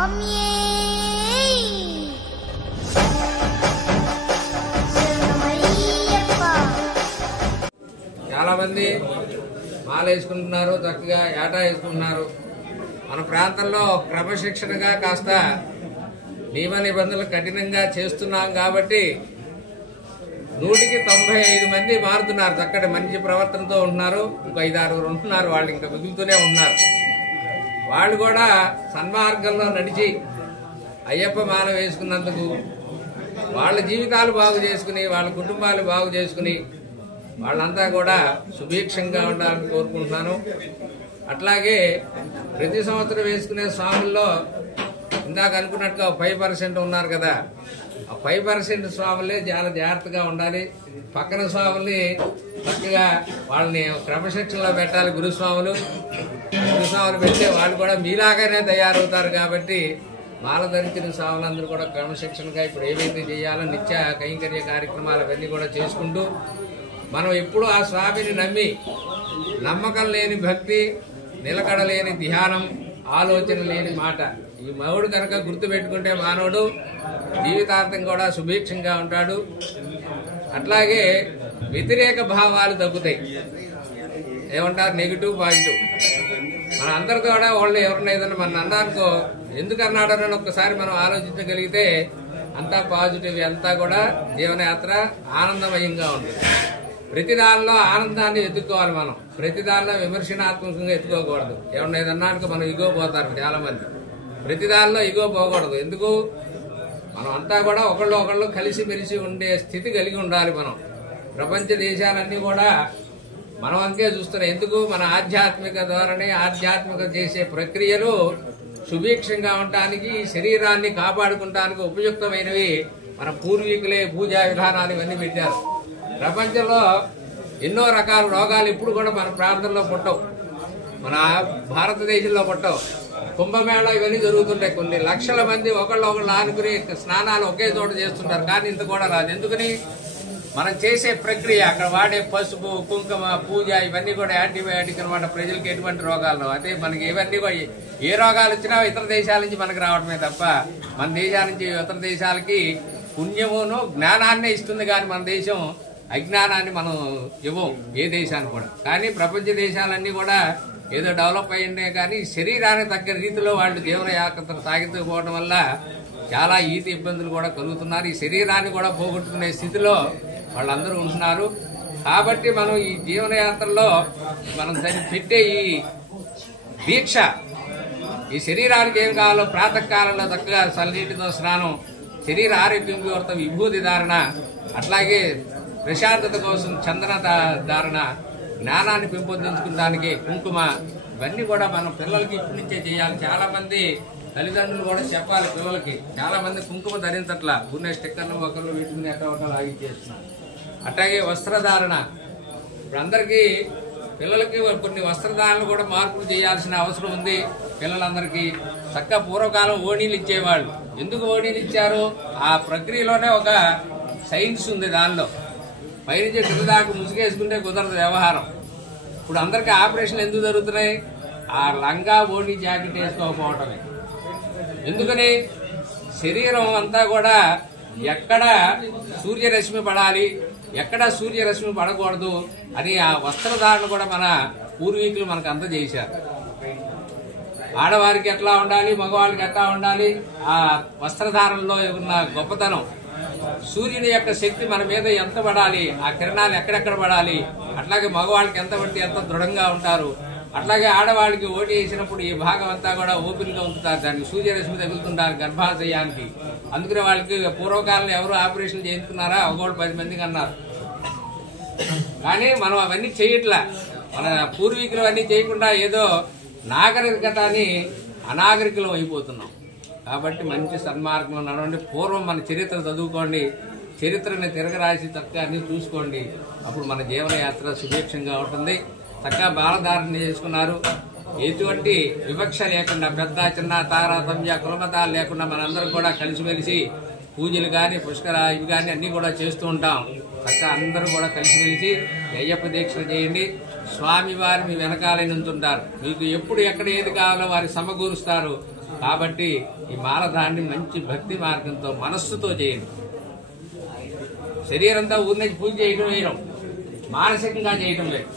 చాలా మంది మాల వేసుకుంటున్నారు, చక్కగా ఏటా వేసుకుంటున్నారు. మన ప్రాంతంలో క్రమశిక్షణగా కాస్త నియమ నిబంధనలు కఠినంగా చేస్తున్నాం కాబట్టి 100కి 95 మంది మారుతున్నారు. చక్కటి మంచి ప్రవర్తనతో ఉంటున్నారు. ఇంకో 5-6 ఉంటున్నారు, వాళ్ళు ఇంకా మిగులుతూనే ఉన్నారు. వాళ్ళు కూడా సన్మార్గంలో నడిచి అయ్యప్ప మాల వేసుకున్నందుకు వాళ్ళ జీవితాలు బాగు చేసుకుని, వాళ్ళ కుటుంబాలు బాగు చేసుకుని వాళ్ళంతా కూడా సుభిక్షంగా ఉండాలని కోరుకుంటున్నాను. అట్లాగే ప్రతి సంవత్సరం వేసుకునే స్వాముల్లో ఇందాక అనుకున్నట్టుగా 5% ఉన్నారు కదా, ఆ 5% స్వాములే చాలా జాగ్రత్తగా ఉండాలి. పక్కన స్వాముల్ని చక్కగా వాళ్ళని క్రమశిక్షణలో పెట్టాలి. గురుస్వాములు పెడితే వాళ్ళు కూడా మీలాగానే తయారవుతారు. కాబట్టి మాల ధరించిన స్వాములందరూ కూడా క్రమశిక్షణగా ఇప్పుడు ఏవైతే చేయాలో నిత్య కైంకర్య కార్యక్రమాలు అవన్నీ కూడా చేసుకుంటూ మనం ఎప్పుడు ఆ స్వామిని నమ్మి నమ్మకం లేని భక్తి, నిలకడ లేని ధ్యానం, ఆలోచన లేని మాట, ఈ మౌడు కనుక గుర్తుపెట్టుకుంటే మానవుడు జీవితాంతం కూడా సుభిక్షంగా ఉంటాడు. అట్లాగే వ్యతిరేక భావాలు తగ్గుతాయి. ఏమంటారు, నెగిటివ్ పాజిటివ్. మన అందరితో కూడా వాళ్ళు ఎవరన్నా ఏదన్నా మన అన్నారనుకో, ఎందుకు అన్నాడని ఒక్కసారి మనం ఆలోచించగలిగితే అంతా పాజిటివ్, అంతా కూడా జీవనయాత్ర ఆనందమయంగా ఉంటుంది. ప్రతి దానిలో ఆనందాన్ని ఎత్తుక్కోవాలి మనం, ప్రతి దానిలో విమర్శనాత్మకంగా ఎత్తుకోకూడదు. ఏమన్నా ఏదన్నాక మనం ఇగో పోతారు చాలా మంది. ప్రతి దానిలో ఇగో పోకూడదు. ఎందుకు, మనం అంతా కూడా ఒకళ్ళు కలిసిమెలిసి ఉండే స్థితి కలిగి ఉండాలి. మనం ప్రపంచ దేశాలన్నీ కూడా మనం అంకే చూస్తున్నాయి. ఎందుకు, మన ఆధ్యాత్మిక ధోరణి, ఆధ్యాత్మిక చేసే ప్రక్రియలు సుభిక్షంగా ఉండటానికి, శరీరాన్ని కాపాడుకుంటానికి ఉపయుక్తమైనవి మన పూర్వీకులే పూజా విధానాలు ఇవన్నీ పెట్టారు. ప్రపంచంలో ఎన్నో రకాల రోగాలు ఇప్పుడు కూడా మన ప్రాంతంలో పుట్టవు, మన భారతదేశంలో పుట్టవు. కుంభమేళా ఇవన్నీ జరుగుతుంటాయి. కొన్ని లక్షల మంది ఒకళ్ళు ఆనుకుని స్నానాలు ఒకే చోట చేస్తుంటారు, కానీ ఇంత కూడా రాదు. ఎందుకని, మనం చేసే ప్రక్రియ, అక్కడ వాడే పసుపు, కుంకుమ, పూజ ఇవన్నీ కూడా యాంటీబయాటిక్ అనమాట. ప్రజలకు ఎటువంటి రోగాలు అదే మనకి ఇవన్నీ కూడా ఏ రోగాలు వచ్చినా ఇతర దేశాల నుంచి మనకు రావడమే తప్ప మన దేశాల నుంచి ఇతర దేశాలకి పుణ్యమును జ్ఞానాన్నే ఇస్తుంది. కానీ మన దేశం అజ్ఞానాన్ని మనం ఇవ్వం ఏ దేశాన్ని కూడా. కానీ ప్రపంచ దేశాలన్నీ కూడా ఏదో డెవలప్ అయ్యిందే కానీ శరీరానికి తగ్గ రీతిలో వాళ్ళు జీవనయాత్రను సాగిపోవడం వల్ల చాలా ఈతి ఇబ్బందులు కూడా కలుగుతున్నారు. ఈ శరీరాన్ని కూడా పోగొట్టుకునే స్థితిలో వాళ్ళందరూ ఉంటున్నారు. కాబట్టి మనం ఈ జీవనయాత్రలో మనం దాన్ని పెట్టే ఈ దీక్ష, ఈ శరీరానికి ఏం కావాలో ప్రాతకాలంలో చక్కగా చల్లనీటితో స్నానం, శరీర ఆరోగ్యం కోరుతాం విభూతి ధారణ, అట్లాగే ప్రశాంతత కోసం చందన ధారణ, జ్ఞానాన్ని పెంపొందించుకోవడానికి కుంకుమ, ఇవన్నీ కూడా మనం పిల్లలకి ఇప్పటి నుంచే చేయాలి. చాలా మంది తల్లిదండ్రులు కూడా చెప్పాలి పిల్లలకి. చాలా మంది కుంకుమ ధరించట్లా, ఉన్న స్టిక్కర్లు ఒకరు వీటిని ఎక్కడ ఆగిచ్చేస్తున్నారు. అట్లాగే వస్త్రధారణ, ఇప్పుడు అందరికీ పిల్లలకి కొన్ని వస్త్రధారణలు కూడా మార్పులు చేయాల్సిన అవసరం ఉంది. పిల్లలందరికీ చక్కగా పూర్వకాలం ఓణీలు ఇచ్చేవాళ్ళు. ఎందుకు ఓణీలు ఇచ్చారు, ఆ ప్రక్రియలోనే ఒక సైన్స్ ఉంది. దానిలో పైనుంచి కింద దాకా ముసుగేసుకుంటే కుదరదు వ్యవహారం. ఇప్పుడు అందరికీ ఆపరేషన్లు ఎందుకు జరుగుతున్నాయి, ఆ లంగా ఓణి జాకెట్ వేసుకోకపోవటమే. ఎందుకని, శరీరం అంతా కూడా ఎక్కడ సూర్యరశ్మి పడాలి, ఎక్కడ సూర్యరశ్మి పడకూడదు అని ఆ వస్త్రధారణ కూడా మన పూర్వీకులు మనకు అందజేశారు. ఆడవారికి ఎట్లా ఉండాలి, మగవాళ్ళకి ఎట్లా ఉండాలి, ఆ వస్త్రధారణలో ఉన్న గొప్పతనం, సూర్యుని యొక్క శక్తి మన మీద ఎంత పడాలి, ఆ కిరణాలు ఎక్కడెక్కడ పడాలి, అట్లాగే మగవాళ్ళకి ఎంత పడితే ఎంత దృఢంగా ఉంటారు, అట్లాగే ఆడవాళ్ళకి ఓటి వేసినప్పుడు ఈ భాగం అంతా కూడా ఓపెన్గా ఉంచుతారు. దానికి సూర్యరశ్మి తగులుతుంటారు గర్భాశయానికి. అందుకనే వాళ్ళకి పూర్వకాలంలో ఎవరు ఆపరేషన్ చేయించుకున్నారా, ఒకళ్ళు 10 మందికి అన్నారు. కానీ మనం అవన్నీ చేయట్లా. మన పూర్వీకులు అవన్నీ చేయకుండా ఏదో నాగరికత అని అనాగరికులం అయిపోతున్నాం. కాబట్టి మంచి సన్మార్గంలో నడవండి. పూర్వం మన చరిత్ర చదువుకోండి, చరిత్రని తిరగరాసి చక్కగా అన్ని చూసుకోండి. అప్పుడు మన జీవనయాత్ర సుభిక్షంగా ఉంటుంది. చక్కగా బాలధారణ చేసుకున్నారు. ఎటువంటి వివక్ష లేకుండా, పెద్ద చిన్న తారతమ్య కులమతాలు లేకుండా మనందరం కూడా కలిసిమెలిసి పూజలు కానీ పుష్కర ఇవి కానీ అన్ని కూడా చేస్తూ ఉంటాం. చక్కగా అందరూ కూడా కలిసిమెలిసి అయ్యప్ప దీక్ష చేయండి. స్వామి వారి మీ వెనకాలే నుంచుంటారు. మీకు ఎప్పుడు ఎక్కడ ఏది కావాలో వారి సమకూరుస్తారు. కాబట్టి ఈ మాలధాన్ని మంచి భక్తి మార్గంతో మనస్సుతో చేయండి. శరీరంతో ఊరిని పూజ చేయడం వేయడం, మానసికంగా చేయడం లేదు.